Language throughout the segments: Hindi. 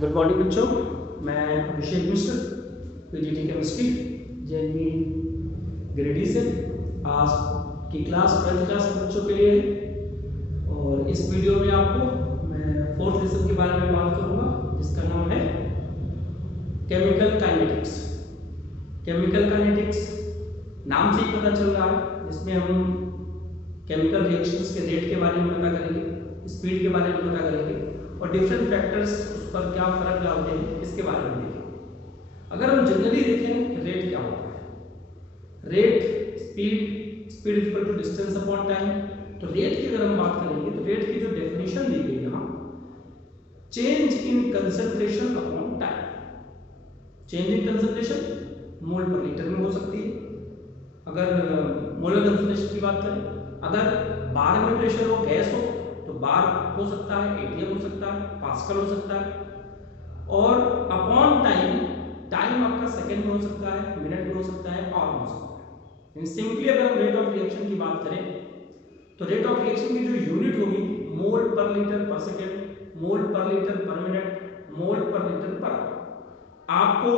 गुड मॉर्निंग बच्चों, मैं अभिषेक मिश्र, पीजीटी केमिस्ट्री जेएनवी ग्रेड से आज की क्लास 12th क्लास के बच्चों के लिए है। और इस वीडियो में आपको मैं 4th लेसन के बारे में बात करूंगा जिसका नाम है केमिकल काइनेटिक्स। केमिकल काइनेटिक्स नाम से ही पता चल रहा है, इसमें हम केमिकल रिएक्शंस के रेट के बारे में पता करेंगे, स्पीड के बारे में पता करेंगे और डिफरेंट फैक्टर्स उस पर क्या फर्क डालते हैं इसके बारे में देखेंगे। अगर हम जनरली देखें रेट क्या होता है, rate speed equal to distance upon time. तो रेट की अगर हम बात करेंगे तो रेट की जो डेफिनेशन दी गई यहाँ, change in concentration upon time. Change in concentration mole per litre में हो सकती है अगर मोलर कंसंट्रेशन की बात करें। अगर बार में प्रेशर हो, गैस हो, तो बार हो सकता है, एटीएम हो सकता है, पास्कल हो सकता है। और अपॉन टाइम, टाइम आपका सेकंड में हो सकता है, मिनट में हो सकता है, आवर में हो सकता है। सिंपली अगर हम रेट ऑफ रिएक्शन की बात करें तो रेट ऑफ रिएक्शन की जो यूनिट होगी मोल पर लीटर पर सेकंड, मोल पर लीटर पर मिनट, मोल पर लीटर पर आवर। आपको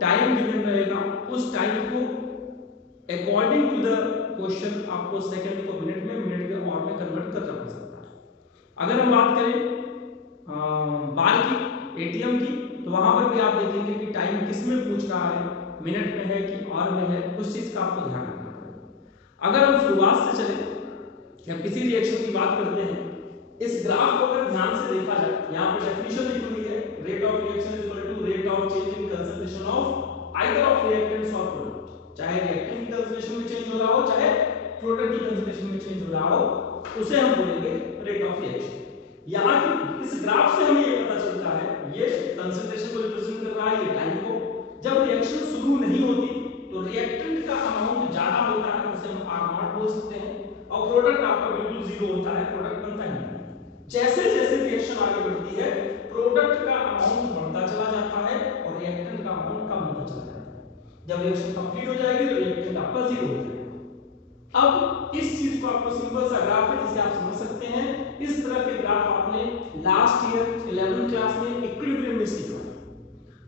टाइम गिवन रहेगा, उस टाइम को अकॉर्डिंग टू द क्वेश्चन आपको सेकंड को मिनट में आवर में कन्वर्ट करना पड़ सकता है। अगर हम बात करें बार की, एटीएम की, तो वहां पर भी आप देखेंगे कि टाइम किस में पूछ रहा है, मिनट में है कि आवर में है, उस चीज का आपको ध्यान रखना पड़ेगा। अगर हम शुरुआत से चले कि हम किसी रिएक्शन की बात करते हैं, इस ग्राफ को अगर ध्यान से देखा जाए, यहाँ पर डेफिनेशन लिखी हुई है, rate of reaction is equal to rate of change in concentration of either of reactants और प्रोडक्ट। चाहे रिएक्टेंट की कंसंट्रेशन में चेंज हो रहा हो, चाहे प्रोडक्ट की कंसंट्रेशन में चेंज हो रहा हो, उसे हम बोलेंगे रेट ऑफ रिएक्शन। यहाँ की इस ग्राफ से हमें ये पता चलता है, ये कंसंट्रेशन को रिप्रेजेंट कर रहा है, ये टाइम को। जब रिएक्शन शुरू नहीं होती तो रिएक्टेंट का अमाउंट ज्यादा होता है, उसे हम आर नॉट बोल सकते हैं, और प्रोडक्ट आपका बिल्कुल जीरो होता है, प्रोडक्ट बनता ही नहीं। जैसे जैसे रिएक्शन आगे बढ़ती है, प्रोडक्ट का अमाउंट बढ़ता चला जाता है और रिएक्टेंट का अमाउंट कम होता चला जाता है। जब रिएक्शन कंप्लीट हो जाएगी तो रिएक्टेंट आपका जीरो हो जाएगा। अब इस चीज को आपको सिंपल सा ग्राफ है जिसे आप समझ सकते हैं। इस तरह के ग्राफ आपने लास्ट ईयर 11th क्लास में इक्विलिब्रियम में सीखा।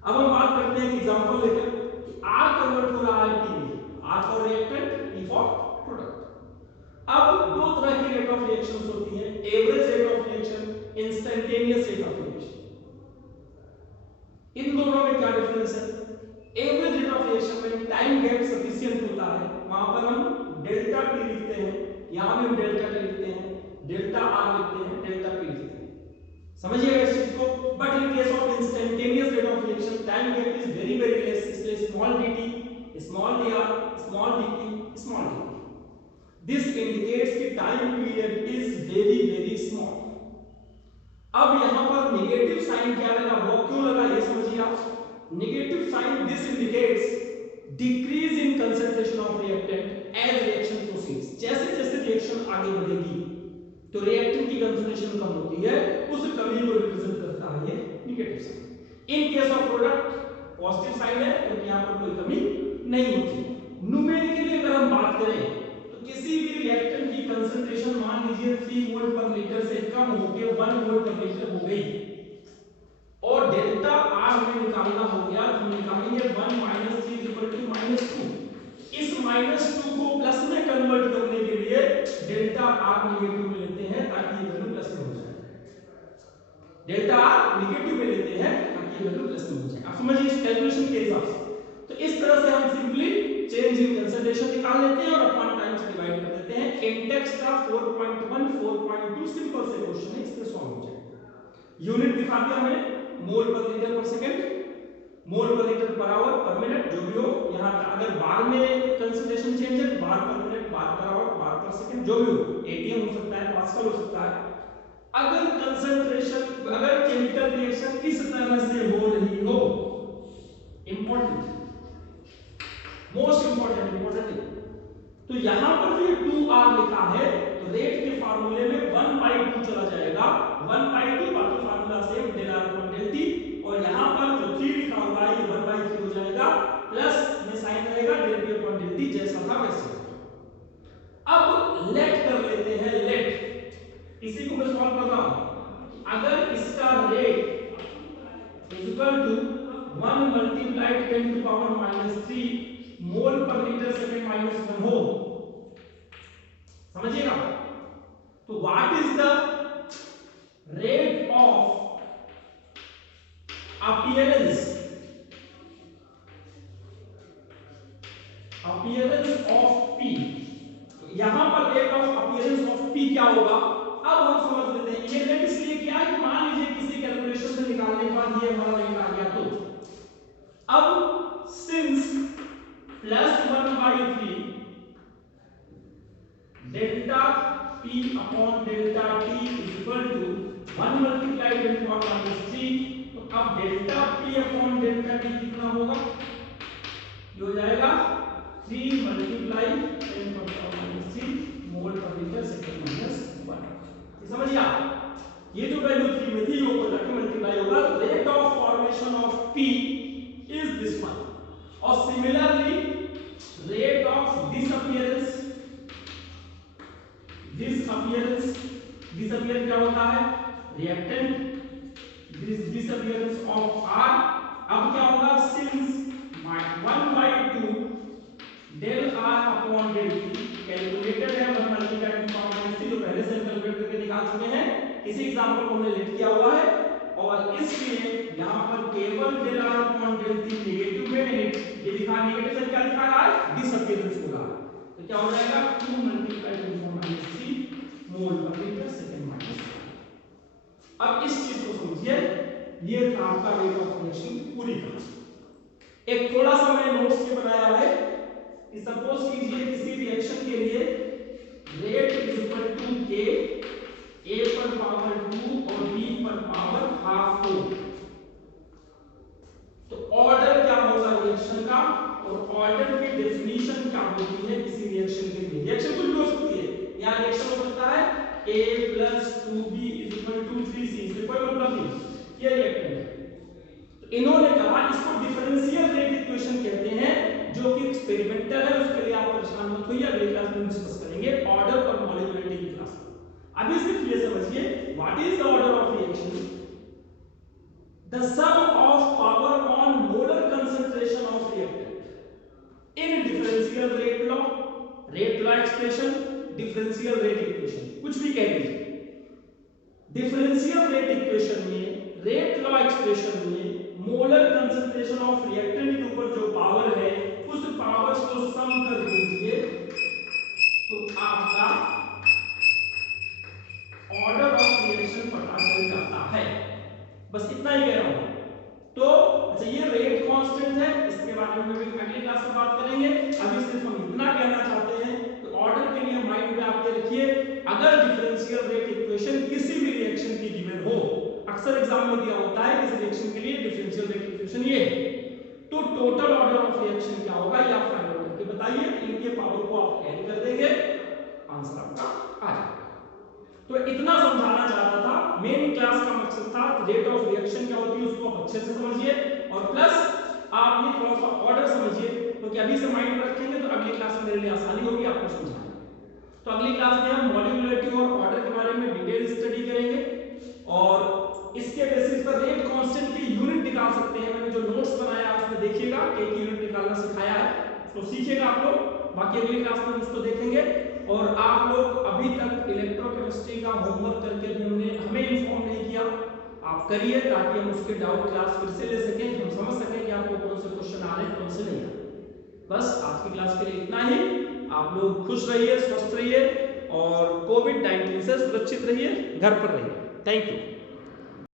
अब हम बात करते हैं एग्जांपल लेकर कि R कन्वर्ट हो रहा है P में, R for reactant, P for product. अब दो तरह की रेट ऑफ रिएक्शंस होती हैं, average rate of reaction, instantaneous rate of reaction. इन दोनों में क्या डिफरेंस है? एवरेज रेट ऑफ रिएक्शन में टाइम गैप सफिशिएंट होता है, वहां पर हम डेल्टा T लिखते हैं, यहां भी हम डेल्टा T लिखते हैं, डेल्टा R लिखते हैं, डेल्टा P लिखते हैं। समझिएगा इस चीज को। But in case of instantaneous rate of reaction time gap is very very less, इसलिए small dt, small dr, small dp, small dt। This indicates कि time period is very very small. अब यहां पर नेगेटिव साइन क्या लगा, वो क्यों लगा ये समझिए आप। Negative sign, this indicates decrease in concentration of reactant as reaction proceeds. जैसे जैसे रिएक्शन आगे बढ़ेगी तो रिएक्टेंट की कंसंट्रेशन कम होती है, उस कमी को रिप्रेजेंट करता है ये negative sign. In case of product positive sign है क्योंकि यहां पर कोई कमी नहीं होती। न्यूमेरिकली अगर हम बात करें तो किसी भी रिएक्टेंट की कंसंट्रेशन मान लीजिए 3 मोल पर लीटर से कम होकर 1 मोल पर लीटर हो गई और डेल्टा R हमें निकालना हो गया, तो हम निकालेंगे 1 माइनस 3 इक्वल टू -2। इस -2 को प्लस में कन्वर्ट करने के लिए डेल्टा R नेगेटिव में लेते हैं ताकि ये वैल्यू प्लस में हो जाए। डेल्टा R नेगेटिव में लेते हैं ताकि ये वैल्यू प्लस में हो जाए। आप समझिए इस कैलकुलेशन के हिसाब से। तो इस तरह से हम सिंपली चेंज इन कंसंट्रेशन निकाल लेते हैं और अपॉन टाइम से डिवाइड कर देते हैं। इंडेक्स का 4.1 4.2 सिंपल से क्वेश्चन है, इसमें सॉल्व हो जाएगा। यूनिट दिखा दिया हमने, मोल पर लीटर पर सेकंड, मोल पर लीटर पर आवर पर मिनट, जो भी हो। यहाँ अगर बार में कंसंट्रेशन चेंज है, बार पर मिनट, बार पर आवर, बार पर सेकंड, जो भी हो। एटीएम हो सकता है, पास्कल हो सकता है। अगर कंसंट्रेशन, अगर केमिकल रिएक्शन इस तरह से हो रही हो, इंपॉर्टेंट, मोस्ट इंपॉर्टेंट, तो यहां पर जो 2R लिखा है तो रेट के फार्मूले में 1/2 चला जाएगा। 1/2 बाकी formula same, del R upon del T, और यहां पर जो 3 लिखा हुआ है ये 1/3 हो जाएगा, प्लस में साइन रहेगा del P upon del T, जैसा था वैसे। अब लेट कर लेते हैं, लेट, इसी को मैं सॉल्व कर रहा हूं। अगर इसका rate is equal to 1 multiplied 10 to power minus 3 mole per litre second minus 1 हो। समझिएगा। तो what is the rate of appearance of P. यहां पर rate of appearance of P क्या होगा, अब हम समझ लेते हैं। ये रेट इसलिए क्या है, मान लीजिए किसी कैलकुलेशन से निकालने के बाद ये हमारा रेट आ गया, तो अब since +1/3 delta P upon delta T is equal to 1 multiply 10 to power minus 3, तो अब delta P upon delta T कितना होगा, ये हो जाएगा 3 multiply 10 to power minus 3 mole per litre second minus 1। ये समझिए आप, ये जो वैल्यू 3 में थी वो ऊपर जाके मल्टीप्लाई होगा। Rate of formation of P is this one. और सिमिलरली रेट ऑफ डिसअपीयरेंस क्या होता है, रिएक्टेंट डिसअपीयरेंस ऑफ R। अब क्या होगा, since 1/2 del R upon del T calculated है 1 मल्टीप्लाई 10 पावर माइनस 3, जो पहले से कैलकुलेट करके निकाल चुके हैं। इसी एग्जांपल को हमने लिख किया हुआ है, और इसलिए यहां पर केवल del R upon del T negative में ये दिखा, नेगेटिव से क्या दिखा रहा है, डिसअपीयरेंस हो रहा है। तो क्या हो जाएगा 2 multiply 10 power minus 3 mole per litre second minus 1। अब इस चीज को समझिए, ये था आपका रेट ऑफ रिएक्शन पूरी तरह। एक थोड़ा सा मैंने नोट्स के बनाया है कि सपोज कीजिए किसी रिएक्शन के लिए rate is equal to k a पर पावर 2 और b पर पावर हाफ हो, तो ऑर्डर क्या होगा रिएक्शन का, और ऑर्डर की डेफिनेशन क्या होती है किसी रिएक्शन के लिए। रिएक्शन कुछ भी हो सकती है, यहां रिएक्शन हो सकता है a + 2b = 3c, इससे कोई मतलब नहीं, ये रिएक्टेंट है। तो इन्होंने कहा इसको डिफरेंशियल रेट इक्वेशन कहते हैं, जो कि एक्सपेरिमेंटल है, उसके लिए आप परेशान मत होइए, अगली क्लास में डिस्कस करेंगे ऑर्डर और मॉलिक्यूलरिटी की क्लास में। अभी सिर्फ ये समझिए what is the order of reaction, the sum of power on molar concentration of reactant in differential rate law expression, differential rate equation, कुछ भी कह दीजिए। डिफरेंशियल रेट इक्वेशन में, रेट लॉ एक्सप्रेशन में मोलर कंसंट्रेशन ऑफ रिएक्टेंट के ऊपर जो पावर है उस पावर्स को सम कर दीजिए, तो आपका ऑर्डर ऑफ रिएक्शन पता चल जाता है। बस इतना ही कह रहा हूं। तो अच्छा, ये रेट कांस्टेंट है, इसके बारे में भी अगली क्लास में बात करेंगे। अभी सिर्फ हम इतना कहना चाहते हैं कि ऑर्डर के लिए माइंड में आप ये रखिए, अगर डिफरेंशियल रेट इक्वेशन किसी भी रिएक्शन की गिवन हो, अक्सर एग्जाम में दिया होता है किसी रिएक्शन के लिए डिफरेंशियल रेट इक्वेशन ये है, तो टोटल ऑर्डर ऑफ रिएक्शन क्या होगा ये आप फाइंड आउट करके बताइए, इनके पावर को आप ऐड कर देंगे, आंसर आपका आ जाएगा। तो इतना समझाना चाहता था, मेन क्लास का मकसद था रेट ऑफ रिएक्शन क्या होती है उसको आप अच्छे से समझिए, और प्लस आप ये थोड़ा सा ऑर्डर समझिए, क्योंकि अभी से माइंड में रखेंगे तो अगली क्लास में मेरे लिए आसानी होगी आपको समझाने। तो अगली क्लास में हम मॉलिक्यूलरिटी और ऑर्डर के बारे में डिटेल स्टडी करेंगे, और इसके बेसिस पर रेट कांस्टेंट की यूनिट निकाल सकते हैं। मैंने जो नोट्स बनाया उसमें देखिएगा, एक यूनिट निकालना सिखाया है, उसको सीखिएगा आप लोग। बाकी अगली क्लास में उसको देखेंगे, और आप लोग अभी तक इलेक्ट्रोकेमिस्ट्री का होमवर्क करके भी हमें इन्फॉर्म नहीं किया, आप करिए ताकि हम उसके डाउट क्लास फिर से ले सकें, हम समझ सकें कि आपको कौन से क्वेश्चन आ रहे हैं कौन से नहीं आ रहे। बस आज की क्लास के लिए इतना ही। आप लोग खुश रहिए, स्वस्थ रहिए, और कोविड-19 से सुरक्षित रहिए, घर पर रहिए। Thank you.